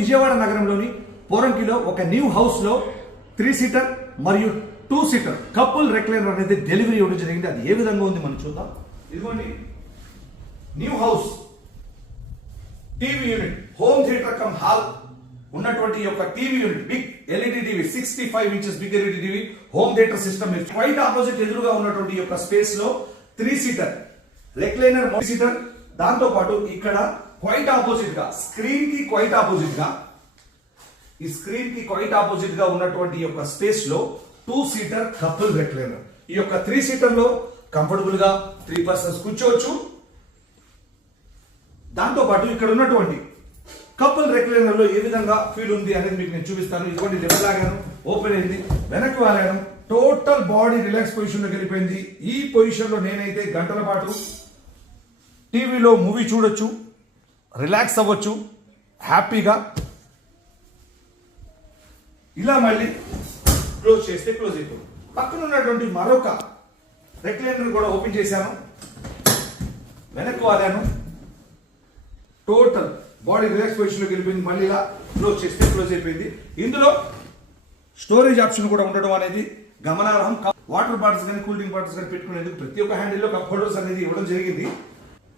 విజయవాడ నగరంలోని పోరంకిలో ఒక న్యూ హౌస్లో త్రీ సీటర్ మరియు టూ సీటర్ కపుల్ రెక్లైనర్ అనేది డెలివరీ ఇవ్వడం జరిగింది. అది ఏ విధంగా ఉంది మనం చూద్దాం. ఇదిగోండి. New house TV unit home theatre come hall ఉన్నటువంటి యొక్క TV unit big LED TV sixty five inches big LED TV home theatre system quite opposite ఎదురుగా ఉన్నటువంటి యొక్క స్పేస్లో త్రీ సీటర్ రెక్లైనర్ సీటర్ దాంతో పాటు ఇక్కడ క్వైట్ ఆపోజిట్గా స్క్రీన్కి క్వైట్ ఆపోజిట్గా ఈ స్క్రీన్కి క్వైట్ ఆపోజిట్గా ఉన్నటువంటి ఈ యొక్క స్పేస్లో టూ సీటర్ కపుల్ రెక్లైనర్ ఈ యొక్క త్రీ సీటర్లో కంఫర్టబుల్గా త్రీ పర్సన్స్ కూర్చోవచ్చు. దాంతో పాటు ఇక్కడ ఉన్నటువంటి కపుల్ రెక్లైనర్లో ఏ విధంగా ఫీల్ ఉంది అనేది మీకు నేను చూపిస్తాను. ఇదిగోండి లెఫ్ట్ ఓపెన్ అయింది వెనక్కి వాలాను టోటల్ బాడీ రిలాక్స్ పొజిషన్లో వెళ్ళిపోయింది. ఈ పొజిషన్లో నేనైతే గంటల పాటు టీవీలో మూవీ చూడొచ్చు. రిలాక్స్ అవ్వచ్చు హ్యాపీగా. ఇలా మళ్ళీ క్లోజ్ చేస్తే క్లోజ్ అయిపోతుంది పక్కన ఉన్నటువంటి మరొక రెక్లైనర్ కూడా ఓపెన్ చేశాను. వెనక్కు వాలాను టోటల్ బాడీ రిలాక్స్ పొజిషన్లోకి వెళ్ళిపోయింది. మళ్ళీ ఇలా క్లోజ్ చేస్తే క్లోజ్ అయిపోయింది. ఇందులో స్టోరేజ్ ఆప్షన్ కూడా ఉండడం అనేది గమనార్హం. వాటర్ బాటిల్స్ కానీ కూల్ డ్రింక్ బాటిల్స్ కానీ పెట్టుకునేందుకు ప్రతి ఒక్క హ్యాండిల్లో కప్ హోల్డర్స్ అనేది ఇవ్వడం జరిగింది.